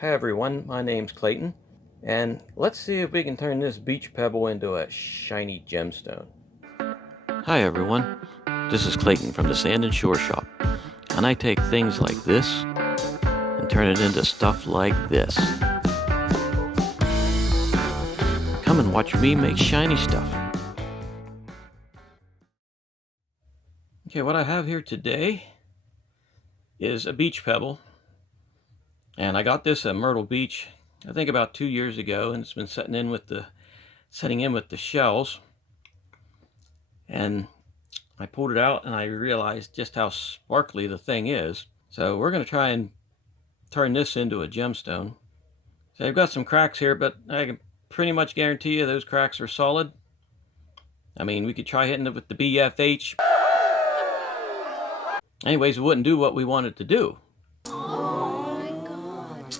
Hi everyone, my name's Clayton, and let's see if we can turn this beach pebble into a shiny gemstone. Hi everyone, this is Clayton from the Sand and Shore Shop, and I take things like this and turn it into stuff like this. Come and watch me make shiny stuff. Okay, what I have here today is a beach pebble, and I got this at Myrtle Beach I think about 2 years ago, and it's been setting in with the shells. And I pulled it out and I realized just how sparkly the thing is. So we're going to try and turn this into a gemstone. So I've got some cracks here, but I can pretty much guarantee you those cracks are solid. I mean, we could try hitting it with the BFH. Anyways, it wouldn't do what we wanted to do. Oh my God.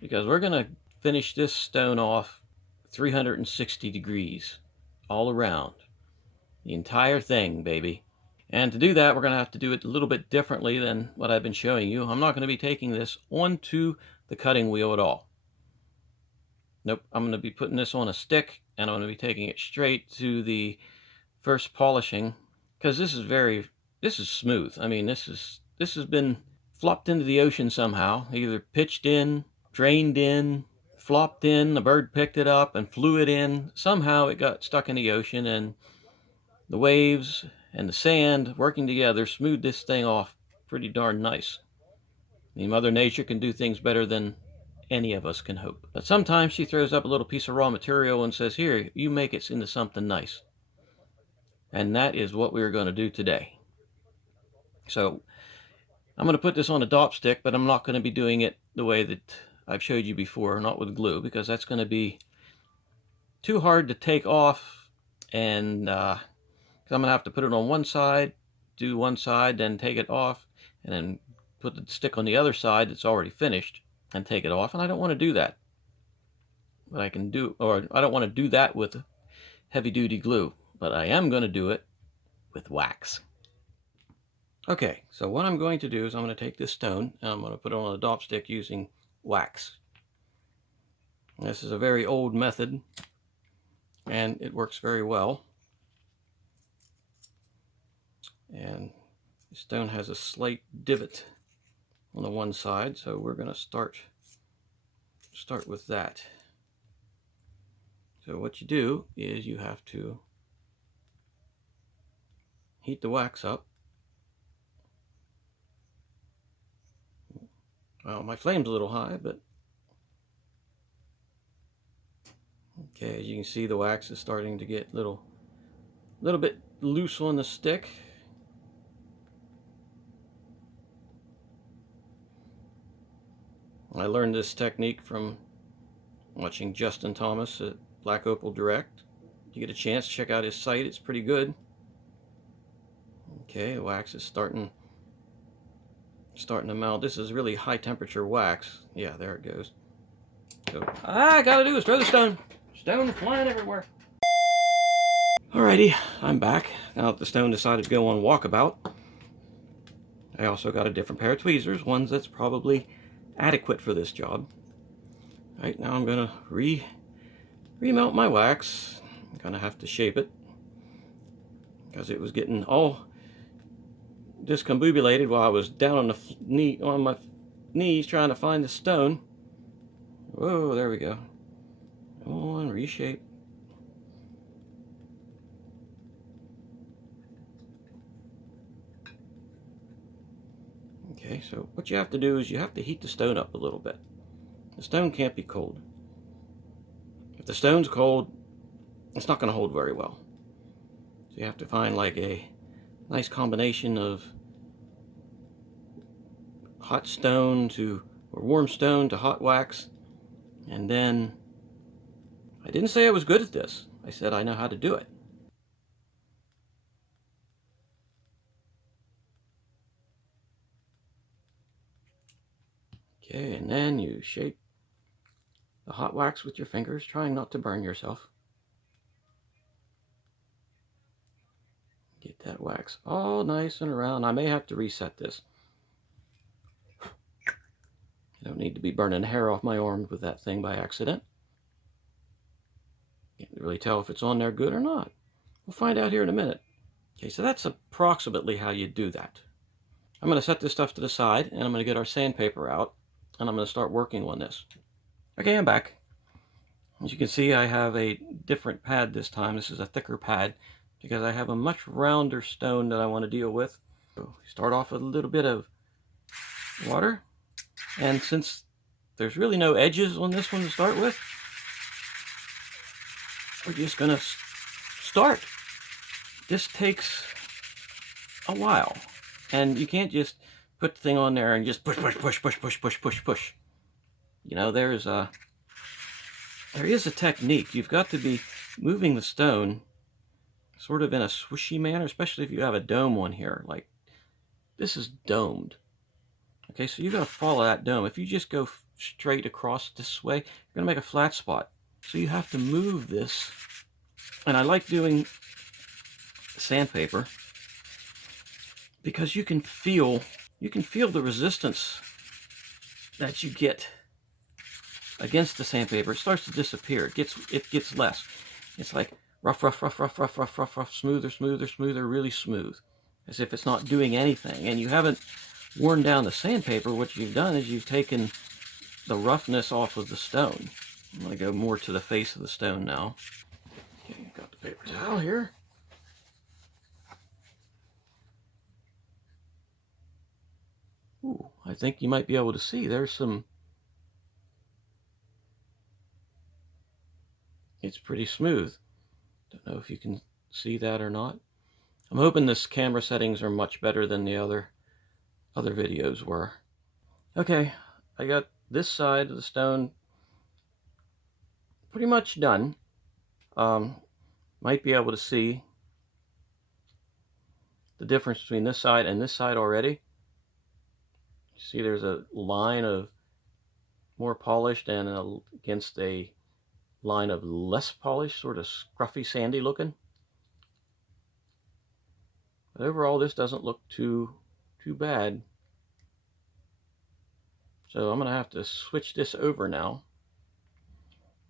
Because we're going to finish this stone off 360 degrees all around. The entire thing, baby. And to do that, we're going to have to do it a little bit differently than what I've been showing you. I'm not going to be taking this onto the cutting wheel at all. Nope, I'm going to be putting this on a stick, and I'm going to be taking it straight to the first polishing, because this is smooth. I mean, this has been flopped into the ocean somehow, either pitched in, drained in, flopped in, the bird picked it up and flew it in. Somehow it got stuck in the ocean, and the waves and the sand working together smoothed this thing off pretty darn nice. I mean, Mother Nature can do things better than any of us can hope. But sometimes she throws up a little piece of raw material and says, here, you make it into something nice. And that is what we're going to do today. So I'm going to put this on a dop stick, but I'm not going to be doing it the way that I've showed you before, not with glue, because that's going to be too hard to take off, and I'm going to have to put it on one side, do one side, then take it off, and then put the stick on the other side that's already finished and take it off. And I don't want to do that. But I don't want to do that with heavy duty glue, but I am going to do it with wax. Okay, so what I'm going to do is I'm going to take this stone and I'm going to put it on a dop stick using wax. This is a very old method and it works very well. And the stone has a slight divot on the one side, so we're going to start with that. So what you do is you have to heat the wax up. Well, my flame's a little high, but okay, as you can see, the wax is starting to get a little bit loose on the stick. I learned this technique from watching Justin Thomas at Black Opal Direct. If you get a chance, check out his site. It's pretty good. Okay, the wax is starting to melt. This is really high temperature wax. Yeah, there it goes. So all I gotta do is throw the stone. Stone flying everywhere. Alrighty, I'm back. Now that the stone decided to go on walkabout, I also got a different pair of tweezers, ones that's probably adequate for this job. Right, now I'm gonna remelt my wax. I'm gonna have to shape it because it was getting all discombobulated while I was down on my knees trying to find the stone. Whoa, there we go. Come on, reshape. Okay, so what you have to do is you have to heat the stone up a little bit. The stone can't be cold. If the stone's cold, it's not going to hold very well. So you have to find like a nice combination of hot stone or warm stone to hot wax. And then, I didn't say I was good at this. I said I know how to do it. Okay, and then you shape the hot wax with your fingers, trying not to burn yourself. Get that wax all nice and around. I may have to reset this. I don't need to be burning hair off my arm with that thing by accident. Can't really tell if it's on there good or not. We'll find out here in a minute. Okay, so that's approximately how you do that. I'm going to set this stuff to the side, and I'm going to get our sandpaper out, and I'm going to start working on this. Okay, I'm back. As you can see, I have a different pad this time. This is a thicker pad because I have a much rounder stone that I want to deal with. So start off with a little bit of water, and since there's really no edges on this one to start with, we're just going to start. This takes a while, and you can't just put the thing on there and just push, push, push, push, push, push, push, push. You know, there is a technique. You've got to be moving the stone sort of in a swishy manner, especially if you have a dome on here. Like, this is domed. Okay, so you've got to follow that dome. If you just go straight across this way, you're going to make a flat spot. So you have to move this. And I like doing sandpaper because you can feel the resistance that you get against the sandpaper. It starts to disappear. It gets less. It's like rough, rough, rough, rough, rough, rough, rough, rough, smoother, smoother, smoother, really smooth, as if it's not doing anything. And you haven't worn down the sandpaper. What you've done is you've taken the roughness off of the stone. I'm going to go more to the face of the stone now. Okay, got the paper towel here. Ooh, I think you might be able to see there's some. It's pretty smooth. Don't know if you can see that or not. I'm hoping this camera settings are much better than the other videos were. Okay, I got this side of the stone pretty much done. Might be able to see the difference between this side and this side already. You see there's a line of more polished and against a line of less polished, sort of scruffy, sandy looking. But overall, this doesn't look too bad. So I'm going to have to switch this over now.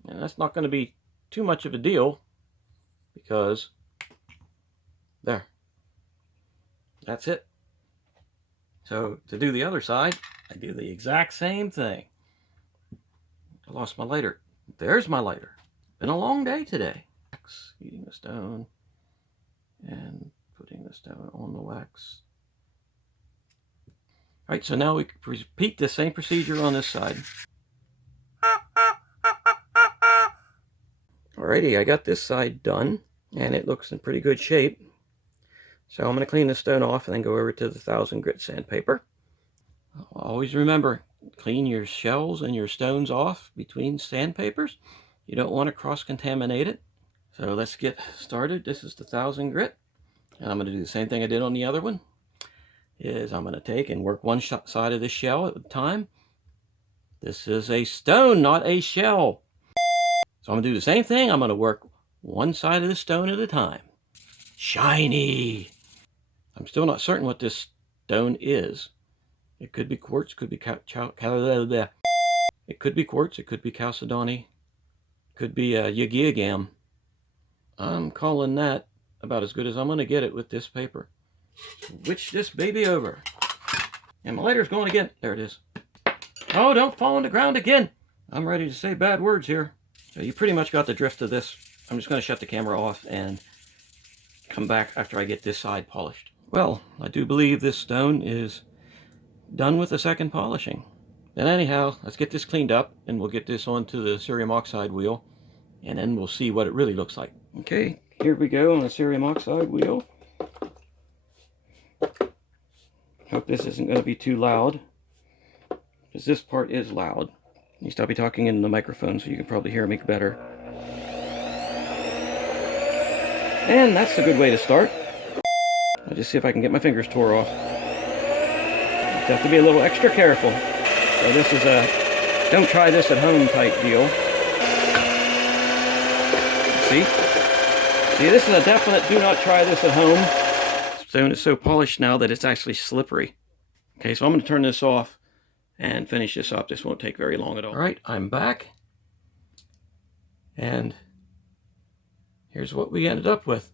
And that's not going to be too much of a deal because there. That's it. So to do the other side, I do the exact same thing. I lost my lighter. There's my lighter. Been a long day today. Heating the stone and putting the stone on the wax. All right, so now we repeat the same procedure on this side. Alrighty, I got this side done, and it looks in pretty good shape. So I'm going to clean the stone off and then go over to the 1000 grit sandpaper. Always remember, clean your shells and your stones off between sandpapers. You don't want to cross-contaminate it. So let's get started. This is the 1000 grit. And I'm going to do the same thing I did on the other one. I'm going to take and work one side of the shell at a time. This is a stone, not a shell. So I'm going to do the same thing. I'm going to work one side of the stone at a time. Shiny! I'm still not certain what this stone is. It could be quartz, could be it could be quartz, it could be chalcedony, could be yagiyagam. I'm calling that about as good as I'm going to get it with this paper. Switch this baby over. And my lighter's going again. There it is. Oh, don't fall on the ground again. I'm ready to say bad words here. So you pretty much got the drift of this. I'm just going to shut the camera off and come back after I get this side polished. Well, I do believe this stone is done with the second polishing. Then anyhow, let's get this cleaned up and we'll get this onto the cerium oxide wheel and then we'll see what it really looks like. Okay, here we go on the cerium oxide wheel. Hope this isn't going to be too loud, because this part is loud. At least I'll be talking into the microphone so you can probably hear me better. And that's a good way to start. I'll just see if I can get my fingers tore off. You have to be a little extra careful. So this is a don't try this at home type deal. See, this is a definite do not try this at home. Stone is so polished now that it's actually slippery. Okay, so I'm going to turn this off and finish this up. This won't take very long at all. All right, I'm back. And here's what we ended up with.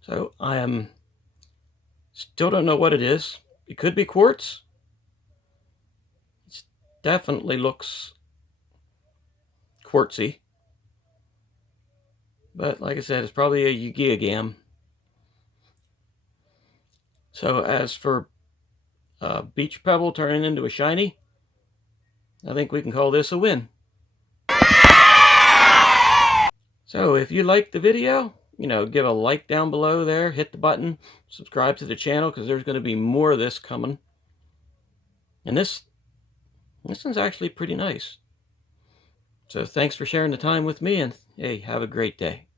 So I still don't know what it is. It could be quartz. It definitely looks quartzy. But like I said, it's probably a Yigigam. So as for beach pebble turning into a shiny, I think we can call this a win. So if you liked the video, give a like down below there, hit the button, subscribe to the channel, because there's going to be more of this coming. And this one's actually pretty nice. So thanks for sharing the time with me, and hey, have a great day.